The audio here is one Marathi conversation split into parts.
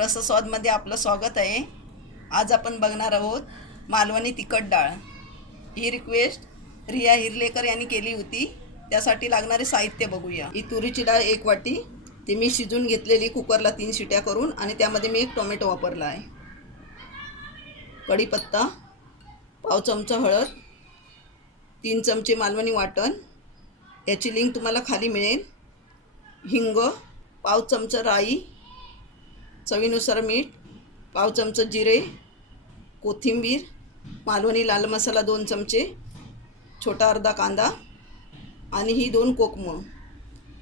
रसस्वादमध्ये आपलं स्वागत आहे। आज आपण बघणार आहोत मालवणी तिखट डाळ। ही रिक्वेस्ट रिया हिरलेकर यांनी केली होती। त्यासाठी लागणारे साहित्य बघूया। ही तुरीची डाळ 1 वाटी, ती मी शिजून घेतलेली कुकरला 3 शिट्या करून, आणि त्यामध्ये मी 1 टोमॅटो वापरला आहे। कढीपत्ता, पाव चमचा हळद, 3 चमचे मालवणी वाटण, याची लिंक तुम्हाला खाली मिळेल। हिंग, पाव चमचा राई, चवीनुसार मीठ, पाव चमचा जिरे, कोथिंबीर, मालवणी लाल मसाला 2 चमचे, छोटा अर्धा कांदा, आणि ही 2 कोकमं।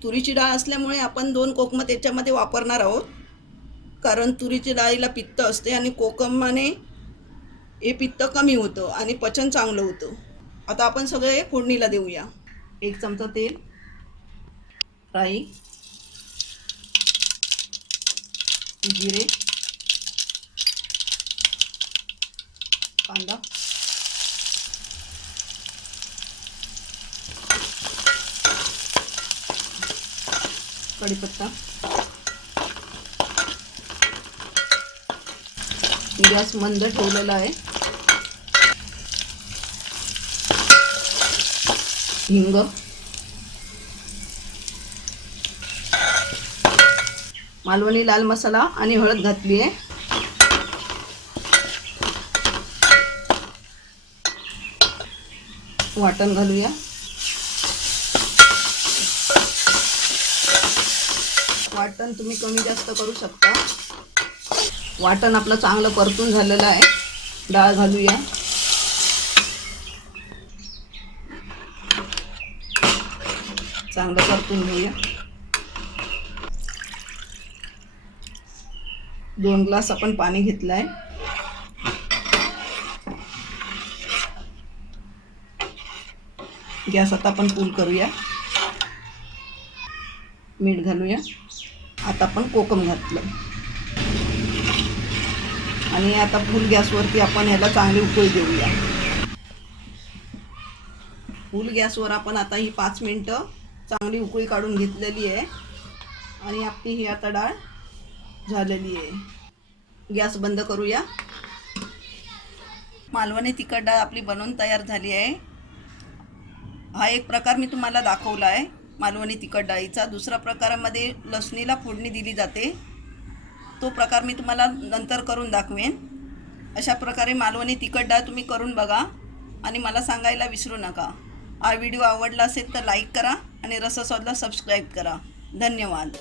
तुरीची डाळ असल्यामुळे आपण 2 कोकमं त्याच्यामध्ये वापरणार आहोत, कारण तुरीची डाळीला पित्त असते आणि कोकमाने हे पित्त कमी होतं आणि पचन चांगलं होतं। आता आपण सगळे फोडणीला देऊया। 1 चमचा तेल, राई, जिरे, कांदा, कढीपत्ता। गॅस मंद ठेवलेला आहे। हिंग, मालवणी लाल मसाला आणि हळद घातली आहे। वाटण घालूया। वाटण तुम्ही कमी जास्त करू शकता। वाटण आपलं चांगलं परतून झालेलं आहे। डाळ घालूया। चांगलं परतून घेऊया। 2 ग्लास आपण पाणी घेतलं आहे। गॅस आता आपण फुल करूया। मीठ घालूया। आता आपण कोकम घातलं आणि आता फुल गॅसवरती आपण ह्याला चांगली उकळी देऊया। फुल गॅसवर आपण आता ही 5 मिनिटं चांगली उकळी काढून घेतलेली आहे, आणि आपली ही आता डाळ झालेली आहे। गॅस बंद करूया। मालवणी तिखट डाळ आपली बनवून तयार झाली आहे। हा एक प्रकार मी तुम्हाला दाखवला आहे मालवणी तिखट डाळीचा। दुसरा प्रकारामध्ये लसणीला फोडणी दिली जाते, तो प्रकार मी तुम्हाला नंतर करून दाखवेन। अशा प्रकारे मालवणी तिखट डाळ तुम्ही करून बघा आणि मला सांगायला विसरू नका। हा व्हिडिओ आवडला असेल तर लाईक करा आणि रसस्वादला सबस्क्राईब करा। धन्यवाद।